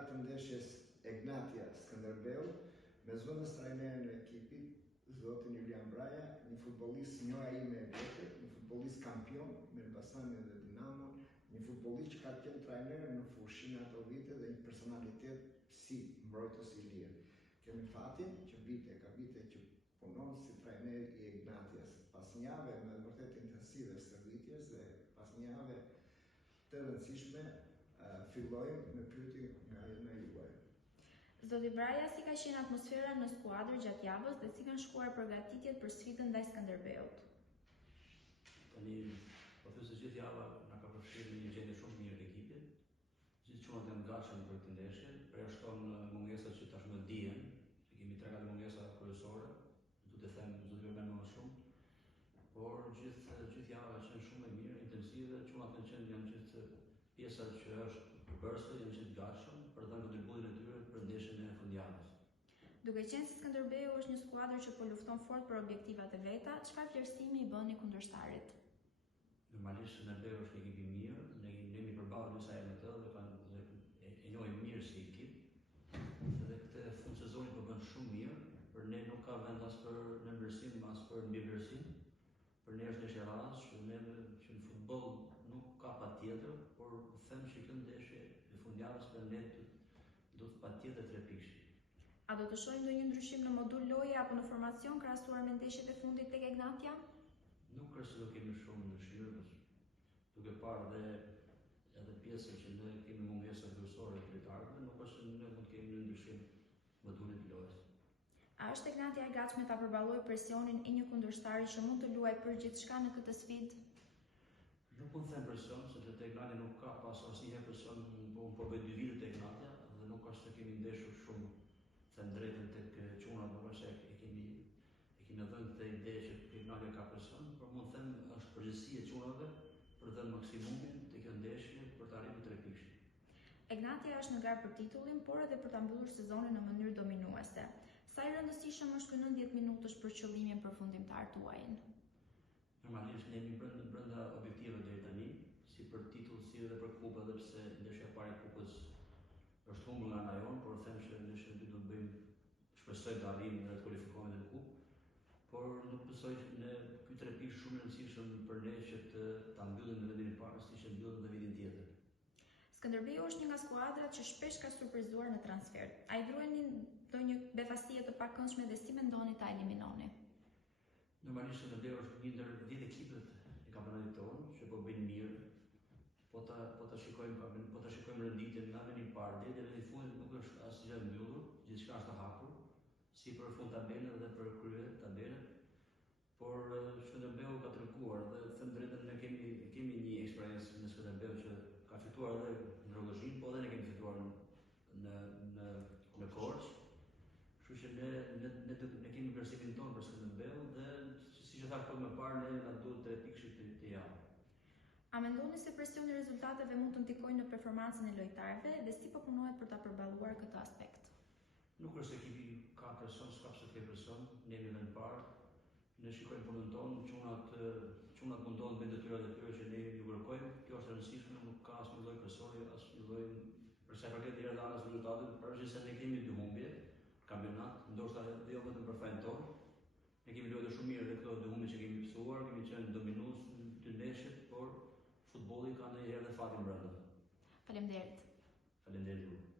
lojtar të ndeshjes Egnatia Skënderbeu, me zëvendës trajnerin e ekipit, zotin Julian Braja, një futbollist njohja ime e vjetër, një futbollist kampion me Elbasanin dhe Dinamon, një futbollist që ka qenë trajner në Fushin ato vite dhe një personalitet si mbrojtës i lirë. Kemi fatin që ka vite që punon si trajner i Egnatias. Pas një jave me vërtet intensive stërvitjes dhe pas një jave të rëndësishme, fillojmë me pyetje nga juaj. Zoti Braja, si ka qenë atmosfera në skuadër gjatë javës dhe si kanë shkuar përgatitjet për sfidën ndaj Skënderbeut? Tani, po thjesht gjithë java na ka përfshirë një gjendje shumë mirë të ekipit. Gjithë çunat janë gatshëm për këtë ndeshje, përjashton mungesat që tashmë dihen, që kemi 3-4 mungesa kryesore, do të them më shumë. Por gjithë java ka qenë shumë e mirë, intensive, çunat janë gjithë pjesa që është përbërëse, janë gjithë gatshëm për të dhënë kontributin e tyre për ndeshjen e fundjavës. Duke qenë se Skënderbeu është një skuadër që po lufton fort për objektivat e veta, çfarë vlerësimi i bëni kundërshtarit? Normalisht Skënderbeu është një ekip i mirë, ne jemi përballë disa herë me të dhe e njohim mirë si ekip. Dhe këtë fund sezonit po bën shumë mirë, për ne nuk ka vend as për nënvlerësim as për mbivlerësim. Për ne është ndeshje radhës, që në futboll nuk ka patjetër, por them që kjo ndeshje e fundjavës për ne do të patjetër 3 pikë. A do të shohim ndonjë ndryshim në modul loje apo në formacion krahasuar me ndeshjet e fundit tek Egnatia? Nuk është se do kemi shumë ndryshime, duke parë edhe pjesën që ne kemi mungesa kryesore të lojtarëve, nuk është se ne mund të kemi një ndryshim modulit lojës. A është Egnatia e gatshme ta përballojë presionin e një kundërshtari që mund të luajë për gjithçka në këtë sfidë? Nuk mund të them presion, sepse te Egnatia nuk ka pas asnjëherë presion, po bëj 2 vite te Egnatia dhe nuk është se kemi ndeshur shumë, them drejtën tek çunat, nuk është se e kemi dhënë këtë ide që Egnatia ka presion, por mund të them është përgjegjësia e çunave për të dhënë maksimumin te kjo ndeshje për të arritur 3 pikë. Egnatia është në garë për titullin, por edhe për ta mbyllur sezonin në mënyrë dominuese. Sa i rëndësishëm është ky 90 minutash për qëllimin përfundimtar tuaj? Normalisht ne jemi brenda objektiveve deri tani, si për titull, si edhe për kupë, edhe pse ndeshja e parë e kupës është humbur nga ana jon, por them që ndeshja e dytë do të bëjmë, shpresoj të arrijmë dhe të kualifikohemi në kupë. Por nuk besoj që ne ky 3 pikë shumë i rëndësishëm për ne që ta mbyllim në vendin e parë, siç e mbyllim në vitin tjetër. Skënderbeu është një nga skuadrat që shpesh ka surprizuar në transfer. A i drueni ndonjë befasie të pakëndshme dhe si mendoni ta eliminoni? Normalisht Skënderbeu është një ndër 10 ekipet e kampionatit tonë që po bëjnë mirë. Po ta shikojmë renditjen nga vendi i parë deri në vendin e fundit nuk është asgjë e mbyllur, gjithçka është e hapur, si për fund tabelën dhe për krye tabelën. Por Skënderbeu ka treguar dhe them drejtën ne kemi një eksperiencë në Skënderbeu që ka fituar edhe në Rogozhin, po edhe ne kemi fituar në Korçë. Kështu që ne kemi vlerësimin tonë për Skënderbeu dhe siç e thash më parë, ne na duhet 3 pikë të javë. A mendoni se presioni i rezultateve mund të ndikojë në performancën e lojtarëve dhe si po punohet për ta përballuar këtë aspekt? Nuk është se ekipi ka presion, s'ka pse të ketë presion, ne jemi në parë. Ne shikojmë punën tonë, çunat mundohen me detyrat e tyre që ne ju kërkojmë. Kjo është e rëndësishme, nuk ka asnjë lloj presioni, asnjë lloj për sa i përket deri në anës rezultatit, përveç se ne kemi 2 humbje kampionat, ndoshta jo vetëm për fajin tonë. Ne kemi luajtur shumë mirë dhe këto 2 humbje që kemi mësuar, kemi qenë dominues në dy ndeshjet, por futbolli ka ndonjëherë dhe fatin brenda. Faleminderit. Faleminderit.